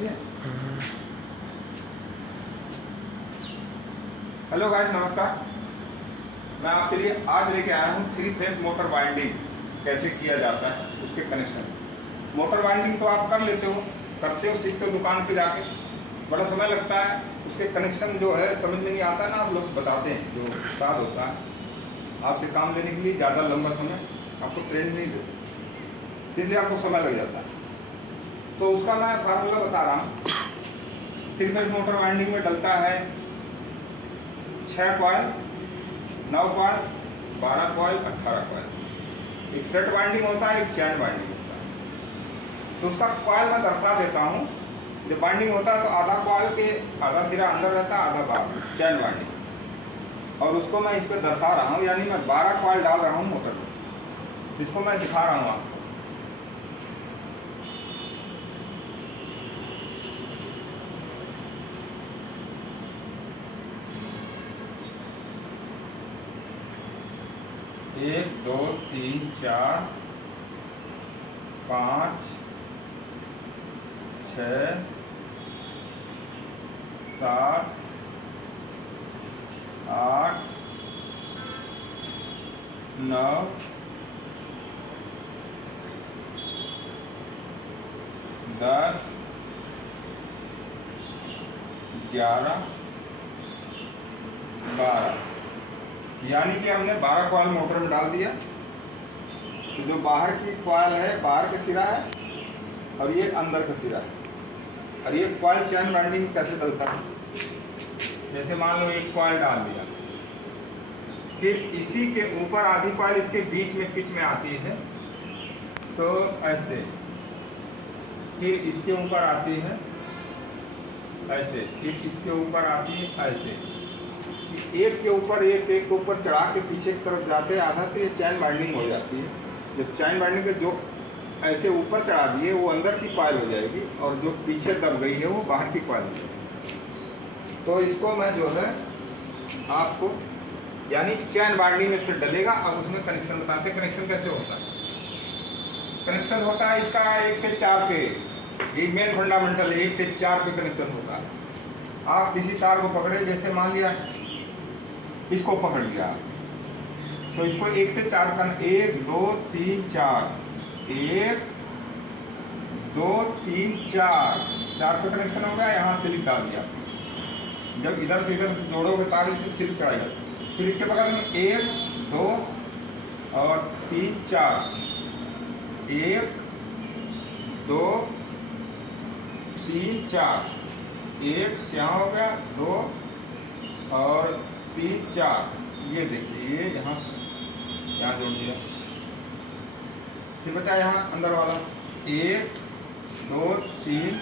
समझिए। Hello guys, नमस्कार। मैं आपके लिए आज लेके आया हूँ 3 फेस मोटर वाइंडिंग कैसे किया जाता है, उसके कनेक्शन। मोटर वाइंडिंग तो आप कर लेते हो, करते हो, सीखते हो दुकान पे जाके, बड़ा समय लगता है। उसके कनेक्शन जो है समझ में नहीं आता ना, आप लोग बताते हैं, जो उस्ताद होता है आपसे काम लेने के लिए ज़्यादा लंबा समय आपको ट्रेनिंग नहीं देते, इसलिए आपको समय लग जाता है। तो उसका मैं फार्मूला बता रहा हूँ। 3 फेस मोटर वाइंडिंग में डलता है 6 कॉइल, 9 कॉइल, 12 कॉइल, 18 कॉइल। एक सेट वाइंडिंग होता है, एक चैन वाइंडिंग होता है। तो उसका कॉइल मैं दर्शा देता हूँ। जब वाइंडिंग होता है तो आधा कॉइल के आधा सिरा अंदर रहता है, आधा बाहर, चैन वाइंडिंग। और उसको मैं इस पर दर्शा रहा हूँ, यानी मैं 12 कॉइल डाल रहा हूँ मोटर में, जिसको मैं दिखा रहा हूँ आपको। एक, दो, तीन, 4, 5, 6, 7, 8, 9, 10, 11, 12, यानी कि हमने 12 कॉइल मोटर में डाल दिया। तो जो बाहर की कॉइल है, बाहर का सिरा है, और ये अंदर का सिरा है। और ये कॉइल चैन वाइंडिंग कैसे डलता है, जैसे मान लो एक कॉइल डाल दिया, फिर इसी के ऊपर आधी कॉइल इसके बीच में पिच में आती है, तो ऐसे, फिर इसके ऊपर आती है ऐसे, फिर इसके ऊपर आती है ऐसे, एक के ऊपर एक के ऊपर चढ़ा के पीछे की तरफ जाते हैं आधा, तो ये चैन वाइंडिंग हो जाती है। जब चैन वाइंडिंग के जो ऐसे ऊपर चढ़ा दिए वो अंदर की कॉइल हो जाएगी, और जो पीछे दब गई है वो बाहर की कॉइल हो जाएगी। तो इसको मैं जो है आपको, यानी चैन वाइंडिंग में से डलेगा। अब उसमें कनेक्शन बताते हैं, कनेक्शन कैसे होता है। कनेक्शन होता है इसका 1 से 4 पे, ये मेन फंडामेंटल 1 से 4 पे कनेक्शन होता है। आप किसी तार को पकड़े, जैसे मान लिया इसको पकड़ लिया, तो इसको 1 से 4 का 1, 2, 3, 4, 1, 2, 3, 4 पे कनेक्शन हो गया। यहाँ स्लिप डाल दिया, जब इधर से इधर जोड़ोगे तार, इसमें स्लिप चढ़ाई जाती। फिर इसके बगल में 1, 2 और 3, 4, 1, 2, 3, 4, 1 यहाँ हो गया, 2 और 3, 4, ये देखिए, ये यहाँ जोड़ दिया। फिर बचा यहाँ अंदर वाला 1, 2, 3,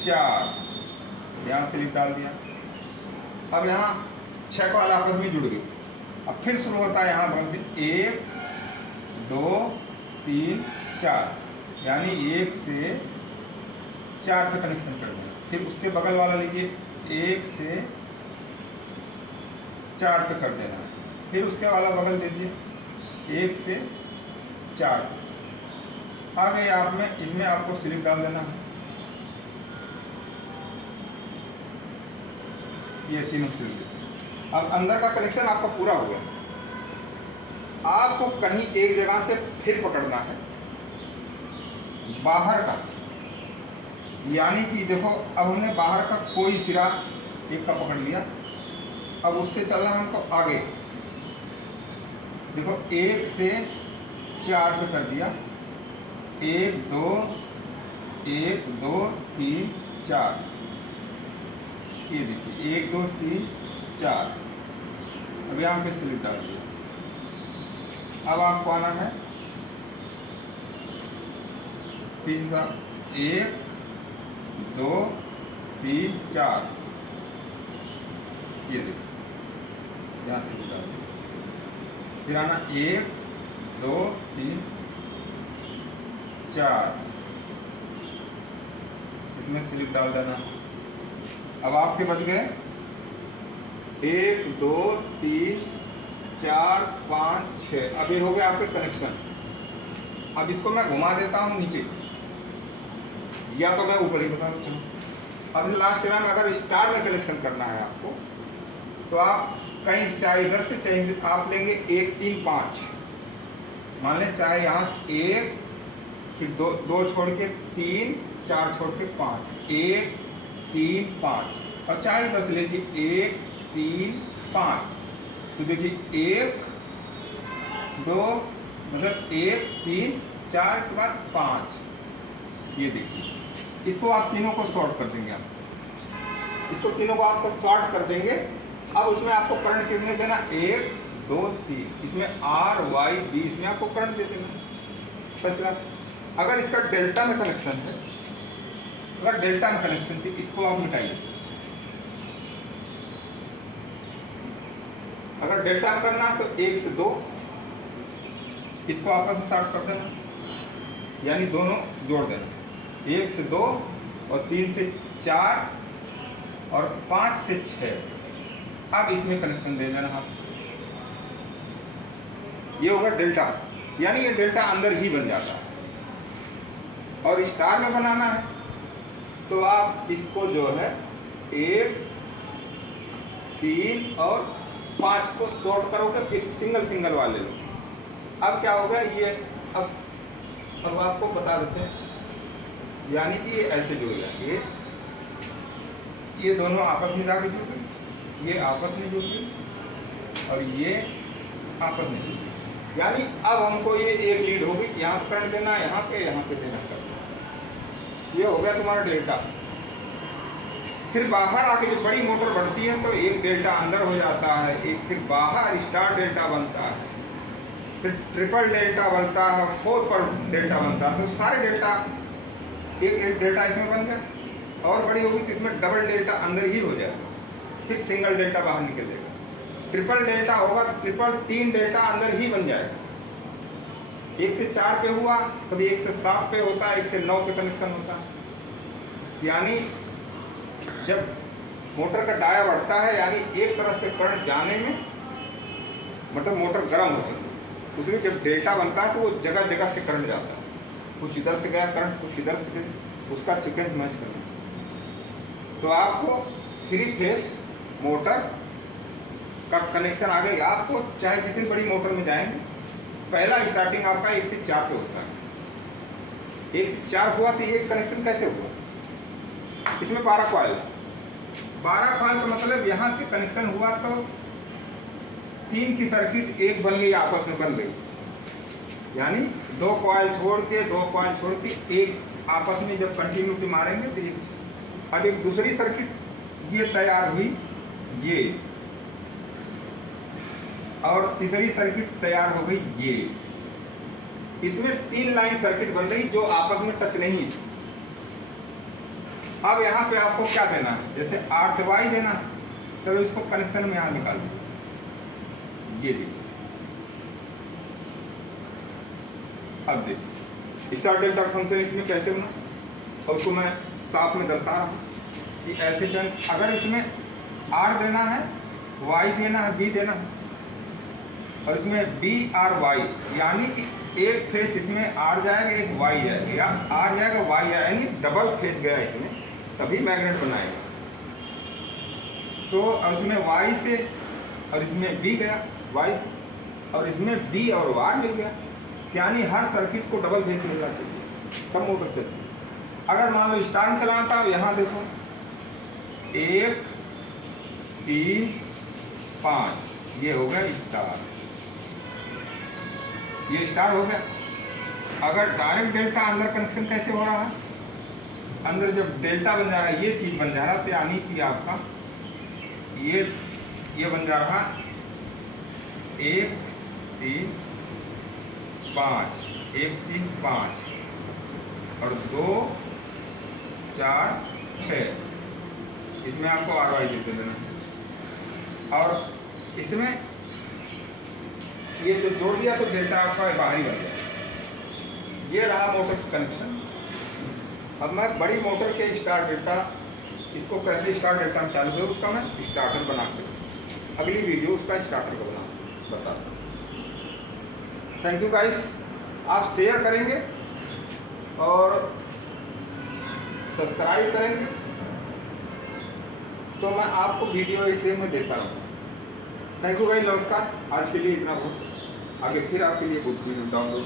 4, यहाँ स्लिप डाल दिया। अब यहाँ 6 कॉइल आपस में जुड़ गई। अब फिर शुरू होता है यहाँ बगल से 1, 2, 3, 4, यानी 1 से 4 पे कनेक्शन कर देना। फिर उसके बगल वाला लीजिए, 1 से 4 पे कर देना। फिर उसके वाला बगल दीजिए 1 से 4। आगे आप में इसमें आपको स्लिप डाल देना है, ये तीनों स्लिप। अब अंदर का कनेक्शन आपका पूरा हो गया। आपको कहीं एक जगह से फिर पकड़ना है बाहर का, यानी कि देखो, अब हमने बाहर का कोई सिरा एक का पकड़ लिया। अब उससे चलना है हमको आगे। देखो 1 से 4 पे कर दिया, 1, 2, 1, 2, 3, 4, ये देखिए 1, 2, 3, 4। अब यहाँ पे स्लिप डाल दिया। अब आपको आना है तीसरा, 1, 2, 3, 4, ये देखिए यहाँ से डाल दिया। फिर आना 1, 2, 3, 4, इसमें स्लिप डाल देना। अब आपके बच गए 1, 2, 3, 4, 5, 6। अब ये हो गया आपके कनेक्शन। अब इसको मैं घुमा देता हूँ नीचे, या तो मैं ऊपर ही बता देता हूँ। अब लास्ट चरण अगर स्टार में कनेक्शन करना है आपको, तो आप कहीं चाहे इधर से चाहे आप लेंगे 1 3 5, मान लें चाहे यहाँ 1 फिर 2 छोड़ के 3 4 छोड़ के 5, 1 3 5, और चाहे इधर से लीजिए 1 3 5, तो देखिए 1 2 मतलब 1 3 4 के बाद 5, ये देखिए इसको आप तीनों को शॉर्ट कर देंगे। आप इसको तीनों को आपको शॉर्ट कर देंगे। अब उसमें आपको करंट कितने देना, 1 2 3, इसमें R Y B, इसमें आपको करंट दे देंगे। First class. अगर इसका डेल्टा में कनेक्शन है, अगर डेल्टा में कनेक्शन थी, इसको आप मिटाइए। अगर डेल्टा में करना है तो 1 से 2 इसको आपस में शॉर्ट कर देना, यानी दोनों जोड़ देना, 1 से 2 और 3 से 4 और 5 से 6। अब इसमें कनेक्शन दे देना आप, ये होगा डेल्टा, यानी ये डेल्टा अंदर ही बन जाता है। और स्टार में बनाना है तो आप इसको जो है 1 3 और 5 को शॉर्ट करोगे, फिर सिंगल सिंगल वाले लो। अब क्या होगा ये, अब आपको बता देते हैं, यानी कि ये ऐसे जुड़ जाएंगे, ये दोनों आपस में जाके जुड़ गए, ये आपस में जुड़ गए और ये आपस में जुड़ गए। यानी अब हमको ये एक लीड होगी, यहाँ पर करंट देना, यहाँ पे देना करंट। ये हो गया तुम्हारा डेल्टा। फिर बाहर आके जो बड़ी मोटर बढ़ती है तो एक डेल्टा अंदर हो जाता है, एक फिर बाहर स्टार डेल्टा बनता है, फिर ट्रिपल डेल्टा बनता है, 4 पर डेल्टा बनता है। तो सारे डेल्टा एक डेल्टा इसमें बन गया, और बड़ी होगी तो इसमें डबल डेल्टा अंदर ही हो जाएगा, फिर सिंगल डेल्टा बाहर निकलेगा। ट्रिपल डेल्टा होगा तो ट्रिपल 3 डेल्टा अंदर ही बन जाएगा। 1 से 4 पे हुआ, कभी 1 से 7 पे होता है, 1 से 9 पे कनेक्शन होता है। यानी जब मोटर का डाया बढ़ता है, यानी एक तरफ से करंट जाने में मतलब मोटर गर्म हो सकती है, उसमें जब डेल्टा बनता है तो वो जगह जगह से करंट जाता है, कुछ इधर से गया करंट, कुछ इधर से गया, उसका सीक्वेंस मैच करना। तो आपको 3 फेज मोटर का कनेक्शन आ गया। आपको चाहे जितनी बड़ी मोटर में जाएंगे, पहला स्टार्टिंग आपका 1 से 4 पे होता है। 1 से 4 हुआ तो ये कनेक्शन कैसे हुआ, इसमें 12 कॉइल है। 12 कॉइल का मतलब यहाँ से कनेक्शन हुआ तो 3 की सर्किट एक बन गई, आपस में बन गई, यानी 2 कॉइल छोड़ के एक आपस में जब कंटिन्यूटी मारेंगे तो ये, अब एक दूसरी सर्किट ये तैयार हुई, ये, और तीसरी सर्किट तैयार हो गई ये। इसमें 3 लाइन सर्किट बन रही जो आपस में टच नहीं थी। अब यहाँ पे आपको क्या देना है, जैसे R से Y देना, चलो इसको कनेक्शन में यहाँ निकाल दो, ये देखिए। अब देखिए स्टार डेल्टा फंक्शन इसमें कैसे बना, और उसको मैं साफ में दर्शा रहा हूँ कि ऐसे चल, अगर इसमें R देना है, Y देना है, B देना है, और इसमें B R Y, यानी कि एक फेस इसमें R जाएगा, एक Y जाएगा, R जाएगा Y जाएगा, यानी डबल फेस गया इसमें, तभी मैग्नेट बनाएगा। तो अब इसमें Y से और इसमें B गया Y, और इसमें B और Y मिल गया, यानी हर सर्किट को डबल फेस मिलना चाहिए, कम मोटर चलती है। अगर मान लो स्टार में चलाना था, यहाँ देखो 1 3 5, ये हो गया स्टार, ये स्टार हो गया। अगर डायरेक्ट डेल्टा अंदर कनेक्शन कैसे हो रहा है, अंदर जब डेल्टा बन जा रहा है, ये चीज बन जा रहा है, तो यानी कि आपका ये बन जा रहा 1 3 5, 1 3 5 और 2 4 6, इसमें आपको RY देते देना, और इसमें ये जो जोड़ दिया तो डेल्टा आपका बाहरी बन गया। ये रहा मोटर कनेक्शन। अब मैं बड़ी मोटर के स्टार डेल्टा, इसको कैसे स्टार डेल्टा में चालू है उसका मैं स्टार्टर बना के अगली वीडियो उसका स्टार्टर को बताता हूँ। थैंक यू गाइस, आप शेयर करेंगे और सब्सक्राइब करेंगे तो मैं आपको वीडियो ऐसे में देता रहूँगा। थैंक यू भाई, नमस्कार। आज के लिए इतना बहुत, आगे फिर आपके लिए बुक डाउनलोड